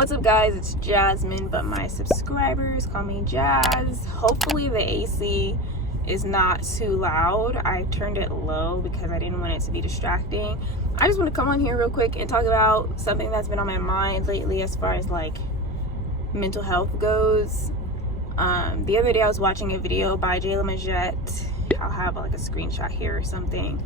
What's up, guys? It's Jasmine, but my subscribers call me Jazz. Hopefully the AC is not too loud. I turned it low because I didn't want it to be distracting. I just want to come on here real quick and talk about something that's been on my mind lately as far as like mental health goes. The other day I was watching a video by 𝐤𝐨𝐬𝐬. I'll have like a screenshot here or something,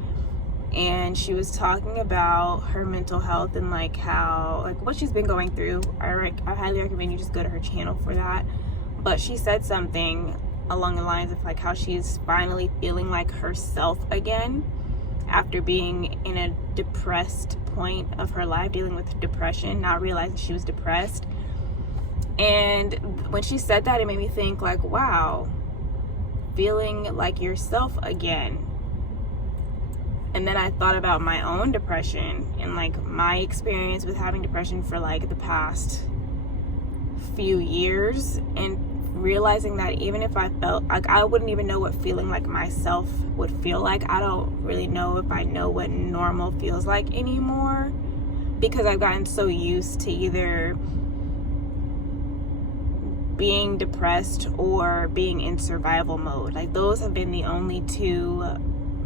and she was talking about her mental health and like how, like, what she's been going through. I highly recommend you just go to her channel for that. But she said something along the lines of like how she's finally feeling like herself again after being in a depressed point of her life, dealing with depression, not realizing she was depressed. And when she said that, it made me think like, wow, feeling like yourself again. And then I thought about my own depression and like my experience with having depression for like the past few years, and realizing that even if I felt like, I wouldn't even know what feeling like myself would feel like. I don't really know if I know what normal feels like anymore, because I've gotten so used to either being depressed or being in survival mode. Like those have been the only two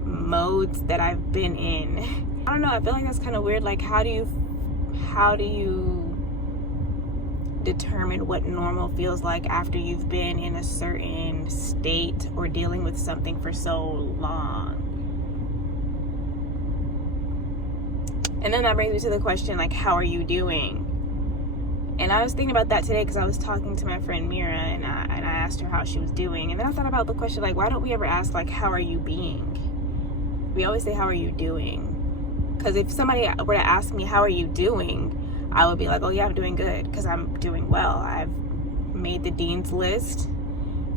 modes that I've been in. I don't know, I feel like that's kind of weird. Like how do you determine what normal feels like after you've been in a certain state or dealing with something for so long? And then that brings me to the question, like, how are you doing? And I was thinking about that today because I was talking to my friend Mira, and I asked her how she was doing. And then I thought about the question, like, why don't we ever ask, like, how are you being? We always say, how are you doing? Because if somebody were to ask me, how are you doing? I would be like, oh yeah, I'm doing good, because I'm doing well. I've made the dean's list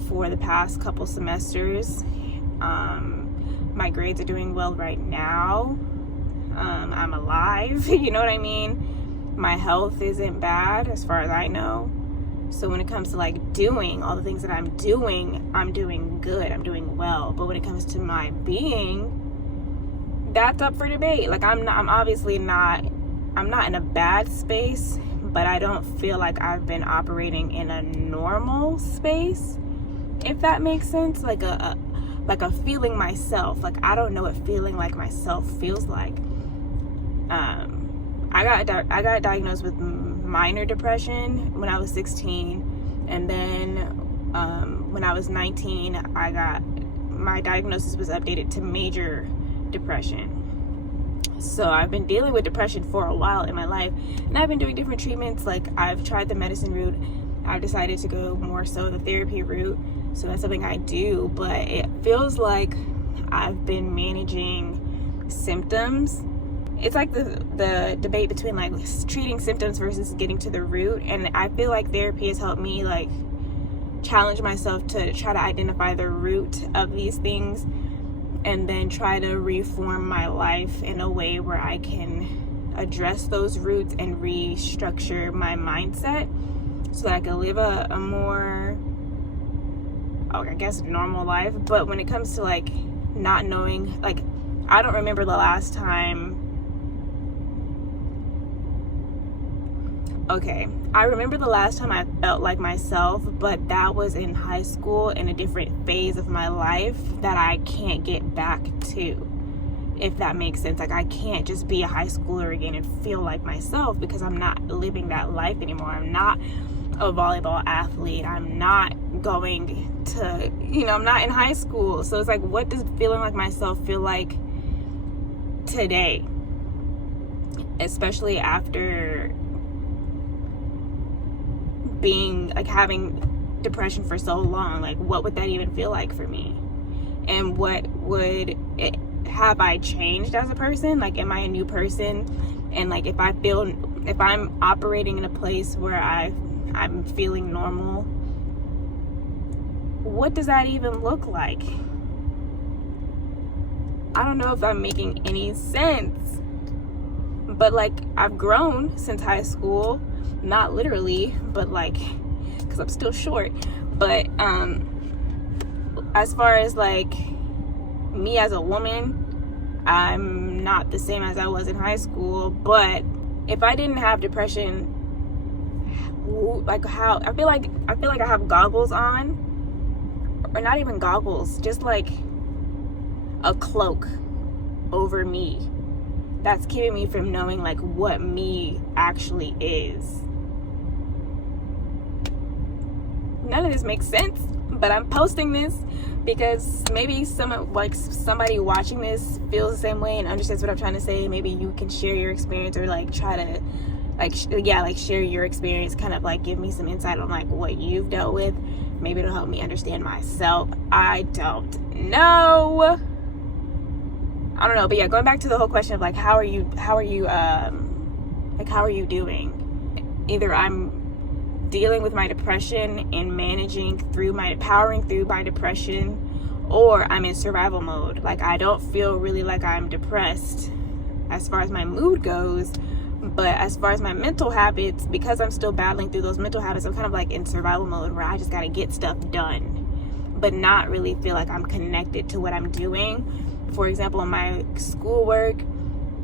for the past couple semesters. My grades are doing well right now. I'm alive, you know what I mean? My health isn't bad as far as I know. So when it comes to like doing all the things that I'm doing good, I'm doing well. But when it comes to my being, that's up for debate. Like I'm not in a bad space, but I don't feel like I've been operating in a normal space, if that makes sense. Like a feeling myself. Like I don't know what feeling like myself feels like. I got diagnosed with minor depression when I was 16, and then when I was 19, my diagnosis was updated to major depression. So I've been dealing with depression for a while in my life, and I've been doing different treatments. Like I've tried the medicine route. I've decided to go more so the therapy route. So that's something I do, but it feels like I've been managing symptoms. It's like the debate between like treating symptoms versus getting to the root. And I feel like therapy has helped me like challenge myself to try to identify the root of these things, and then try to reform my life in a way where I can address those roots and restructure my mindset so that I can live a more, I guess, normal life. But when it comes to like not knowing, like I don't remember the last time. Okay, I remember the last time I felt like myself, but that was in high school, in a different phase of my life that I can't get back to, if that makes sense. Like I can't just be a high schooler again and feel like myself, because I'm not living that life anymore. I'm not a volleyball athlete. I'm not going to, I'm not in high school. So it's like, what does feeling like myself feel like today? Especially after being like having depression for so long. Like what would that even feel like for me? And what would it, have I changed as a person? Like am I a new person? And like if I'm operating in a place where I'm feeling normal, what does that even look like? I don't know if I'm making any sense, but like I've grown since high school. Not literally, but like, because I'm still short. But as far as like me as a woman, I'm not the same as I was in high school. But if I didn't have depression, like how I feel like I have goggles on, or not even goggles, just like a cloak over me that's keeping me from knowing like what me actually is. None of this makes sense, but I'm posting this because maybe somebody watching this feels the same way and understands what I'm trying to say. Maybe you can share your experience, or like try to share your experience, kind of like give me some insight on like what you've dealt with. Maybe it'll help me understand myself. I don't know. But yeah, going back to the whole question of like how are you doing? Either I'm dealing with my depression and powering through my depression, or I'm in survival mode. Like, I don't feel really like I'm depressed as far as my mood goes, but as far as my mental habits, because I'm still battling through those mental habits, I'm kind of like in survival mode where I just got to get stuff done, but not really feel like I'm connected to what I'm doing. For example, in my schoolwork,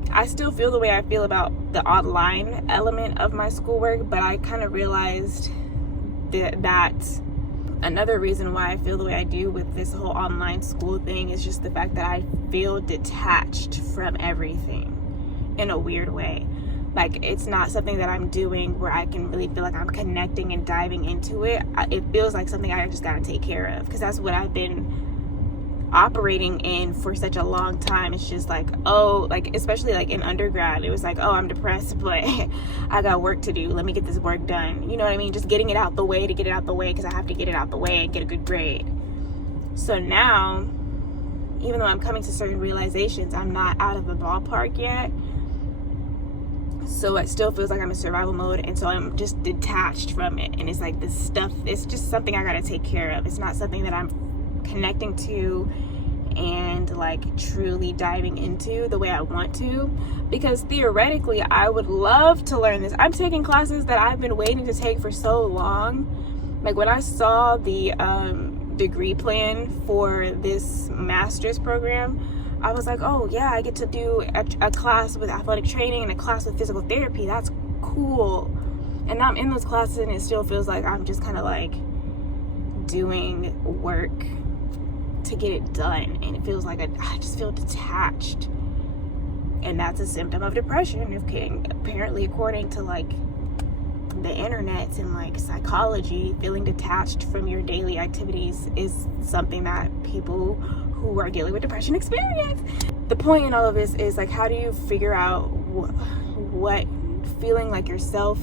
I still feel the way I feel about the online element of my schoolwork, but I kind of realized that another reason why I feel the way I do with this whole online school thing is just the fact that I feel detached from everything in a weird way. Like, it's not something that I'm doing where I can really feel like I'm connecting and diving into it. It feels like something I just gotta take care of, because that's what I've been operating in for such a long time. It's just like, especially like in undergrad, it was like, I'm depressed, but I got work to do, let me get this work done. You know what I mean? Just getting it out the way to get it out the way, because I have to get it out the way and get a good grade. So now, even though I'm coming to certain realizations, I'm not out of the ballpark yet. So it still feels like I'm in survival mode, and so I'm just detached from it. And it's like, this stuff, it's just something I gotta take care of. It's not something that I'm connecting to and like truly diving into the way I want to, because theoretically I would love to learn this. I'm taking classes that I've been waiting to take for so long. Like, when I saw the degree plan for this master's program, I was like, oh yeah, I get to do a class with athletic training and a class with physical therapy. That's cool. And I'm in those classes and it still feels like I'm just kind of like doing work to get it done, and it feels like I just feel detached, and that's a symptom of depression. Apparently, according to like the internet and like psychology, feeling detached from your daily activities is something that people who are dealing with depression experience. The point in all of this is like, how do you figure out what feeling like yourself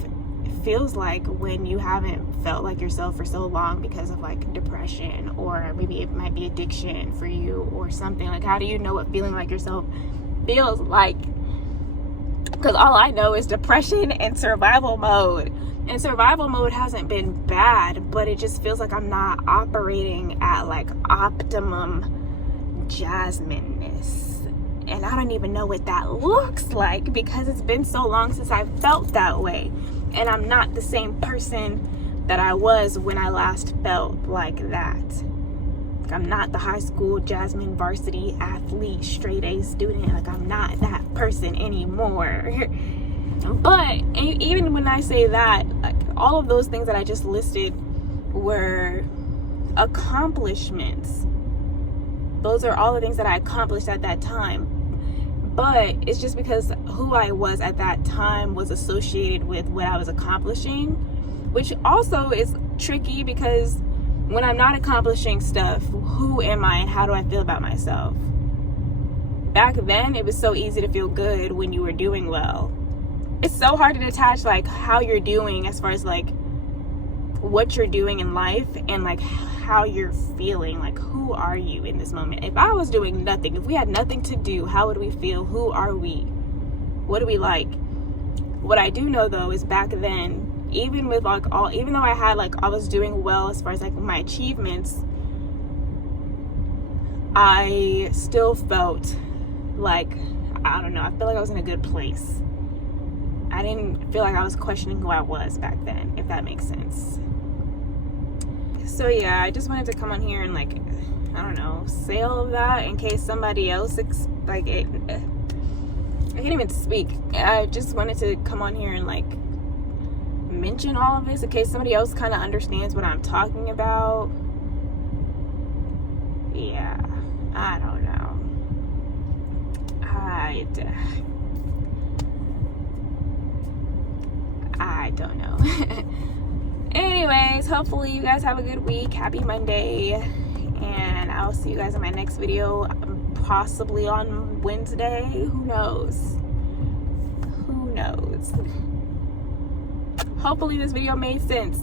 feels like when you haven't felt like yourself for so long because of like depression, or maybe it might be addiction for you or something. Like, how do you know what feeling like yourself feels like? Because all I know is depression and survival mode. And survival mode hasn't been bad, but it just feels like I'm not operating at like optimum jasmineness. And I don't even know what that looks like, because it's been so long since I felt that way. And I'm not the same person that I was when I last felt like that. Like, I'm not the high school Jasmine varsity athlete, straight A student. Like, I'm not that person anymore. But even when I say that, like, all of those things that I just listed were accomplishments. Those are all the things that I accomplished at that time. But it's just because who I was at that time was associated with what I was accomplishing, which also is tricky, because when I'm not accomplishing stuff, who am I and how do I feel about myself? Back then, it was so easy to feel good when you were doing well. It's so hard to detach like how you're doing as far as like what you're doing in life and like how you're feeling. Like, who are you in this moment? If I was doing nothing, if we had nothing to do, how would we feel? Who are we? What do we like? What I do know though is back then, even with like even though I was doing well as far as like my achievements, I still felt like, I don't know, I feel like I was in a good place. I didn't feel like I was questioning who I was back then, if that makes sense. So yeah, I just wanted to come on here and like, I don't know, say all of that in case somebody else I can't even speak. I just wanted to come on here and like mention all of this in case somebody else kind of understands what I'm talking about. Yeah, I don't know. I don't know. Anyways, hopefully you guys have a good week. Happy Monday. And I'll see you guys in my next video, possibly on Wednesday. Who knows? Who knows? Hopefully this video made sense.